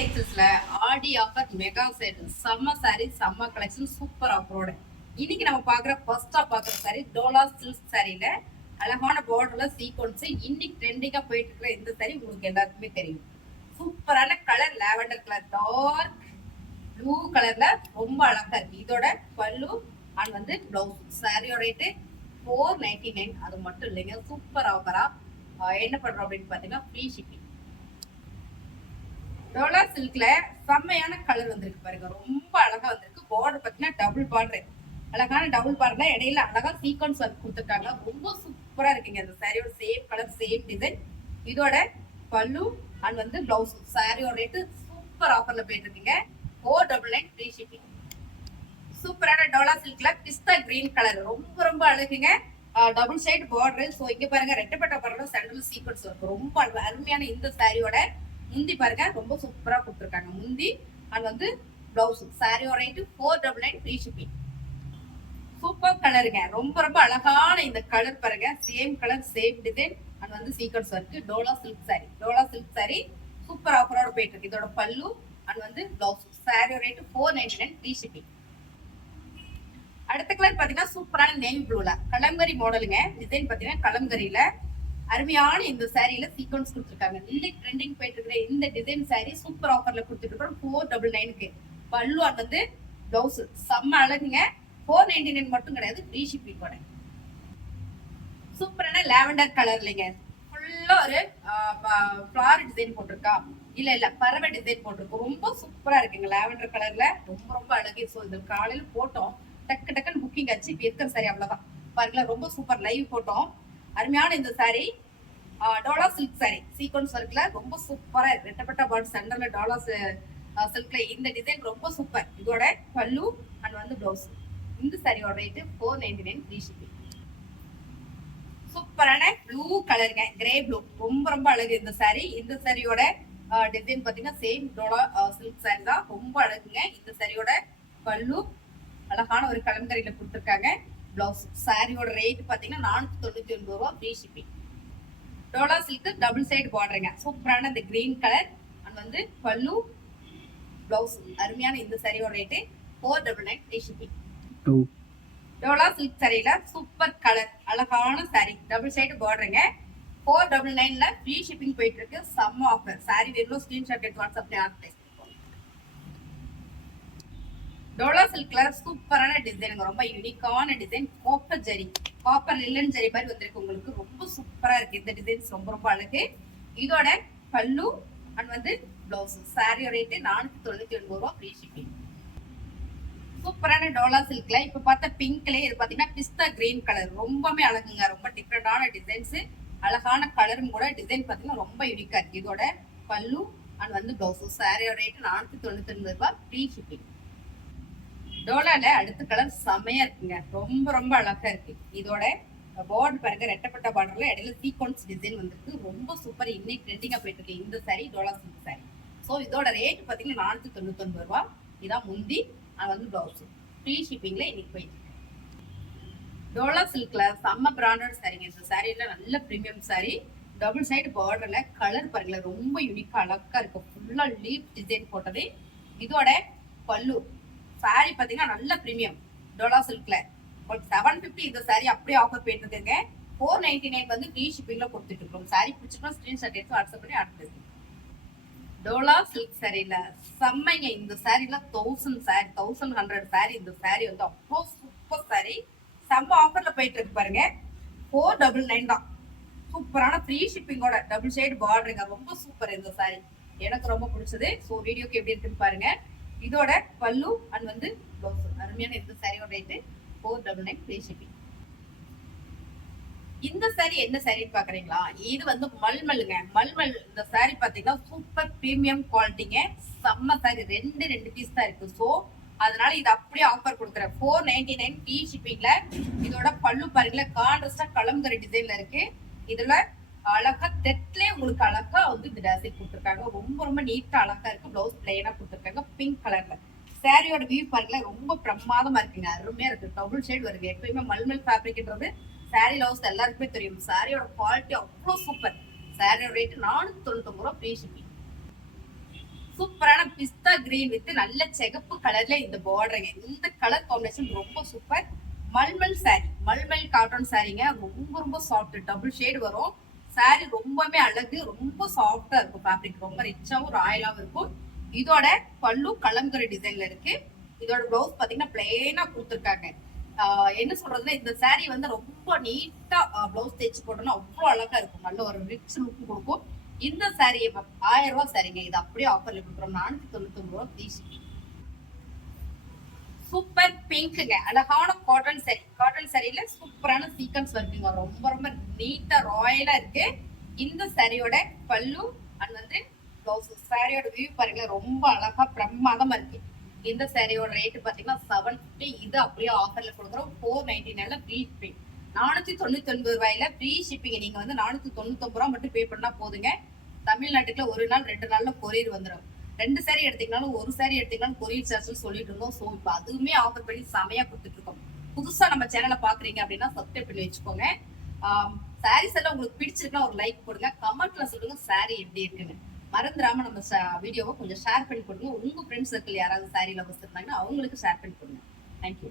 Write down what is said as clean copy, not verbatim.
டெக்ஸ்டைல்ஸ்ல ஆடி offer mega sale செம்ம sorry செம்ம collection super ஆஃபரோட இன்னைக்கு நம்ம பாக்குற ஃபர்ஸ்டா பாக்குற சாரி டோலா சில்க் சாரியில அழகான பார்டர்ல சீக்வன்ஸ் இன்னைக்கு ட்ரெண்டிங்கா போயிட்டு இருக்கிற இந்த சாரி உங்களுக்கு எல்லாருக்குமே தெரியும். சூப்பரான colour lavender colour dark blue கலர்ல ரொம்ப அழகா இருக்கு. இதோட பல்லு அண்ட் வந்து பிளவுஸ் சாரியோட ரேட்டு 499. அது மட்டும் இல்லைங்க, சூப்பர் ஆஃபரா என்ன பண்றோம் அப்படின்னு பாத்தீங்கன்னா ஃப்ரீ ஷிப்பிங். டோலா சில்க்ல செம்மையான கலர் வந்திருக்கு பாருங்க, ரொம்ப அழகா வந்திருக்கு. பார்டர் பாத்தீங்கன்னா டபுள் பார்டர், அழகான டபுள் பார்டர்ல இடையில அழகா சீக்வன்ஸ் ஒர்க் கொடுத்துருக்காங்க. ரொம்ப சூப்பரா இருக்குங்க. அந்த சாரியோட சேம் கலர் சேம் டிசைன். இதோட பல்லு அண்ட் வந்து பிளவுஸ் சாரியோட ரேட்டு சூப்பர் ஆஃபர்ல போயிட்டு இருக்குங்க. 499 ஃப்ரீ ஷிப்பிங். சூப்பரான டோலா சில்க்ல பிஸ்தா கிரீன் கலர் ரொம்ப ரொம்ப அழகுங்க. Double side border. ஸோ இங்க பாருங்க ரெட்டப்பட்ட பார்டர் சென்ட்ரல் சீக்வன்ஸ் ஒர்க் ரொம்ப அருமையான இந்த சாரியோட முந்தி பாருங்க ரொம்ப சூப்பரா கொடுத்துருக்காங்க. முந்தி அண்ட் வந்து பிளவுஸ் சாரியோட ரேட்டு 499 ஃப்ரீ ஷிப்பிங். சூப்பர் கலருங்க, ரொம்ப ரொம்ப அழகான இந்த கலர் பாருங்க, same colour same design and வந்து sequence work. Dola silk sari, dola silk sari super ஆஃபரோட போயிட்டு இருக்கு. இதோட பல்லு அண்ட் வந்து பிளவுஸ் சாரியோட ரேட்டு 499 ஃப்ரீ ஷிப்பிங். அடுத்த கலர் பாத்தீங்கன்னா சூப்பரான நேவி ப்ளூல கலம்கரி மாடலுங்க. டிசைன் பாத்தீங்கன்னா கலம்கரியில அருமையான இந்த சாரியில சீக்வன்ஸ் கொடுத்துருக்காங்க. இன்னைக்கு ட்ரெண்டிங் போயிட்டு இருக்கிற இந்த டிசைன் சாரி சூப்பர் ஆஃபர்ல கொடுத்துட்டு இருக்கோம் 499க்கு. பல்லு அண்ட் வந்து பிளவுஸ் செம்ம அழகுங்க. 499 மட்டும் கிடையாது, ஃப்ரீ ஷிப்பிங் கூட. சூப்பரான லாவெண்டர் கலர்லங்க, ஃபுல்லா ஒரு ஃபிளார் டிசைன் போட்டிருக்கா, இல்ல பறவை டிசைன் போட்டிருக்கோம். ரொம்ப சூப்பரா இருக்குங்க லாவெண்டர் கலர்ல, ரொம்ப ரொம்ப அழகு. ஸோ இது காலையில போட்டோம், டக்கு டக்குன்னு புக்கிங் ஆச்சு. இப்போ இருக்கிற சாரி அவ்வளவுதான் பாருங்களா, ரொம்ப சூப்பர் லைவ் போட்டோம். அருமையான இந்த sorry dola silk sorry sequence ஒர்க்ல ரொம்ப சூப்பரா இருக்கு. ரெட்டப்பட்ட பார்டர் சென்டர்ல டோலா சில்க்ல இந்த டிசைன் ரொம்ப சூப்பர். இதோட பல்லு அண்ட் வந்து பிளவுஸ். இந்த சாரியோட ரேட்டு 499 ஃப்ரீ ஷிப்பிங். சூப்பரான ப்ளூ கலருங்க, கிரே ப்ளூ ரொம்ப ரொம்ப அழகு இந்த சாரி. இந்த சாரியோட டிசைன் பாத்தீங்கன்னா சேம் டோலா சில்க் சாரி தான், ரொம்ப அழகுங்க. இந்த சாரியோட பல்லு அழகான ஒரு கலம்கரியில கொடுத்துருக்காங்க. பிளவுஸ் சாரியோட ரேட் பாத்தீங்கன்னா 499 ரூபா free shipping. Dola silk double side பார்டருங்க, சூப்பரான இந்த கிரீன் கலர் அண்ட் வந்து பல்லு பிளவுஸ் அருமையான இந்த சாரியோட rate 499 free shipping. Dola silk சாரியில சூப்பர் கலர் அழகான சாரி டபுள் சைடு பார்டருங்க. 499ல ஃப்ரீ ஷிப்பிங் போயிட்டு இருக்கு. செம்ம ஆஃபர். சாரி வேணும் ஸ்கிரீன்ஷாட் எடுத்து வாட்ஸ்அப்ல ஆர்டர். டோலா சில்க்ல சூப்பரான டிசைன், ரொம்ப யூனிக்கான டிசைன். காப்பர் ஜரி, காப்பர் லில்லன் ஜரி மாதிரி வந்திருக்கு உங்களுக்கு. ரொம்ப சூப்பரா இருக்கு இந்த டிசைன்ஸ், ரொம்ப ரொம்ப அழகு. இதோட பல்லு அண்ட் வந்து பிளவுஸ் சாரியோட ரேட்டு 499 ரூபா ஃப்ரீ ஷிப்பிங். சூப்பரான டோலா சில்க்ல இப்ப பார்த்த பிங்க்ல இது பாத்தீங்கன்னா பிஸ்தா கிரீன் கலர் ரொம்பவே அழகுங்க. ரொம்ப டிஃப்ரெண்டான டிசைன்ஸ், அழகான கலரும் கூட. டிசைன் பாத்தீங்கன்னா ரொம்ப யூனிக்கா இருக்கு. இதோட பல்லு அண்ட் வந்து பிளவுஸ் சாரியோட ரேட்டு 499 ரூபாய் ஃப்ரீ ஷிப்பிங். டோலால அடுத்த கலர் செமையா இருக்குங்க, ரொம்ப ரொம்ப அழகா இருக்கு. இதோட பார்டர் பாருங்க ரெட்டப்பட்ட பார்டர்ல இடையில சீக்வன்ஸ் டிசைன் வந்திருக்கு. ரொம்ப சூப்பர். இன்னைக்கு ட்ரெண்டிங்கா போயிட்டு இருக்கு இந்த sorry dola silk sorry. So இதோட ரேட் பாத்தீங்கன்னா 499 ரூபா. இதான் முந்தி வந்து பிளவுஸ் ஃப்ரீ ஷிப்பிங்ல இன்னைக்கு போயிட்டு இருக்கு. டோலா சில்க்ல செம்ம பிராண்டட் சாரிங்க. இந்த சாரியில நல்ல பிரீமியம் சாரி. டபுள் சைடு பார்டர்ல கலர் பாருங்களேன், ரொம்ப யூனிக்கா அழகா இருக்கு. ஃபுல்லா லீப் டிசைன் போட்டது. இதோட பல்லு சாரி பாத்தீங்கன்னா நல்ல பிரீமியம் டோலா சில்க்ல 750. இந்த சாரி அப்படியே ஆஃபர் போயிட்டு இருக்குங்க. 499 வந்து ஃப்ரீ ஷிப்பிங்ல கொடுத்துட்டு இருக்கோம். சாரி பிடிச்சிருக்கோம் ஸ்கிரீன்ஷாட் எடுத்து வாட்ஸ்அப் பண்ணி அடுத்தது. டோலா சில்க் சாரியில செம்மைங்க இந்த சாரில 1100 சாரி. இந்த சாரி வந்து அவ்வளோ சூப்பர் சாரி, செம்ம ஆஃபர்ல போயிட்டு இருக்கு பாருங்க. 499 தான். சூப்பரான ஃப்ரீ ஷிப்பிங்கோட டபுள் ஷேட் பார்டருங்க, ரொம்ப சூப்பர் இந்த சாரி, எனக்கு ரொம்ப பிடிச்சது. ஸோ வீடியோக்கு எப்படி இருக்குன்னு பாருங்க. இதோட பல்லு அண்ட் வந்து பிளவுஸ் அருமையான இந்த சாரியோட ரேட்டு 499 ஃப்ரீ ஷிப்பிங். இந்த சாரி என்ன சாரின்னு பாக்குறீங்களா? இது வந்து மல்மல்லுங்க, மல்மல். இந்த சாரி பாத்தீங்கன்னா சூப்பர் பிரீமியம் குவாலிட்டிங்க, செம்ம சாரி. ரெண்டு பீஸ் தான் இருக்கு. ஸோ அதனால இது அப்படியே ஆஃபர் கொடுக்குறேன் 499 ஃப்ரீ ஷிப்பிங்ல. இதோட பல்லு பாருங்களா, கான்ட்ராஸ்டா கலம்கரி டிசைன்ல இருக்கு. இதுல அழகா தெட்லே உங்களுக்கு அழகா வந்து இந்த டிசைன் கொடுத்துருக்காங்க. ரொம்ப ரொம்ப நீட்டா அழகா இருக்கு. பிளவுஸ் பிளைனா கொடுத்துருக்காங்க பிங்க் கலர்ல. சாரியோட வியூ பாருங்களேன், ரொம்ப பிரமாதமா இருக்குங்க, அருமையா இருக்கு. டபுள் ஷேட் வருது. எப்பயுமே மல்மல் ஃபேப்ரிக்ன்றது சாரி லவ்ஸ் எல்லாருக்குமே தெரியும். சாரியோட குவாலிட்டி அவ்வளோ சூப்பர். சாரியோட ரேட்டு 499 ரூபா ஃப்ரீ ஷிப்பிங். சூப்பரான பிஸ்தா கிரீன் வித் நல்ல சிகப்பு கலர்ல இந்த பார்டருங்க. இந்த கலர் காம்பினேஷன் ரொம்ப super. Mulmul sorry, mulmul cotton சாரிங்க. ரொம்ப ரொம்ப சாஃப்ட், டபுள் ஷேட் வரும். சாரி ரொம்பவே அழகு, ரொம்ப சாஃப்டா இருக்கும். ஃபேப்ரிக் ரொம்ப ரிச்சாவும் ராயலாவும் இருக்கும். இதோட பல்லு கலம்கரி டிசைன்ல இருக்கு. இதோட பிளவுஸ் பாத்தீங்கன்னா பிளெயினா கொடுத்துருக்காங்க. என்ன சொல்றதுன்னா இந்த சாரி வந்து ரொம்ப நீட்டா பிளவுஸ் தேய்ச்சி போட்டோம்னா அவ்வளவு அழகா இருக்கும். நல்ல ஒரு ரிச் லுக் கொடுக்கும். இந்த சாரி 1000 ரூபாய் சாரிங்க. இது அப்படியே ஆஃபர்ல கொடுக்குறோம். 499 ரூபாய் ஃப்ரீ ஷிப்பிங். சூப்பர் பிங்க்குங்க. அழகான காட்டன் சாரி. காட்டன் சாரியில சூப்பரான சீக்வன்ஸ் ஒர்க்குங்க. ரொம்ப ரொம்ப நீட்டா ராயலா இருக்கு. இந்த சாரியோட பல்லு அண்ட் வந்து பிளவுஸ். சாரியோட வியூ பாருங்க, ரொம்ப அழகா பிரமாதமா இருக்கு. இந்த சாரியோட ரேட் பாத்தீங்கன்னா 750. இது அப்படியே ஆஃபர்ல கொடுக்குறோம். 499ல ஃப்ரீ ஷிப்பிங். 499 ரூபாயில ஃப்ரீ ஷிப்பிங். நீங்க வந்து 499 ரூபாய் மட்டும் பே பண்ணா போதுங்க. தமிழ்நாட்டுக்குள்ள 1 நாள் 2 நாள்ல கொரியர் வந்துடும். 2 சாரி எடுத்தீங்கனாலும் 1 சாரி எடுத்தீங்கனாலும் கொரியர் சார்ஜ் சொல்லிட்டு இருந்தோம். ஸோ இப்போ அதுவுமே ஆஃபர் பண்ணி செமையா கொடுத்துட்டு இருக்கோம். புதுசா நம்ம சேனலை பாக்குறீங்க அப்படின்னா சப்ஸ்கிரைப் பண்ணி வச்சுக்கோங்க. சாரீஸ் எல்லாம் உங்களுக்கு பிடிச்சிருக்குன்னா ஒரு லைக் போடுங்க. கமெண்ட்ல சொல்லுங்க சாரி எப்படி இருக்குன்னு. மறந்துடாம நம்ம வீடியோவை கொஞ்சம் ஷேர் பண்ணி கொடுங்க. உங்க ஃப்ரெண்ட்ஸ் சர்க்கிள் யாராவது சாரி லவர்ஸ் இருந்தாங்கன்னா அவங்களுக்கு ஷேர் பண்ணி கொடுங்க. தேங்க்யூ.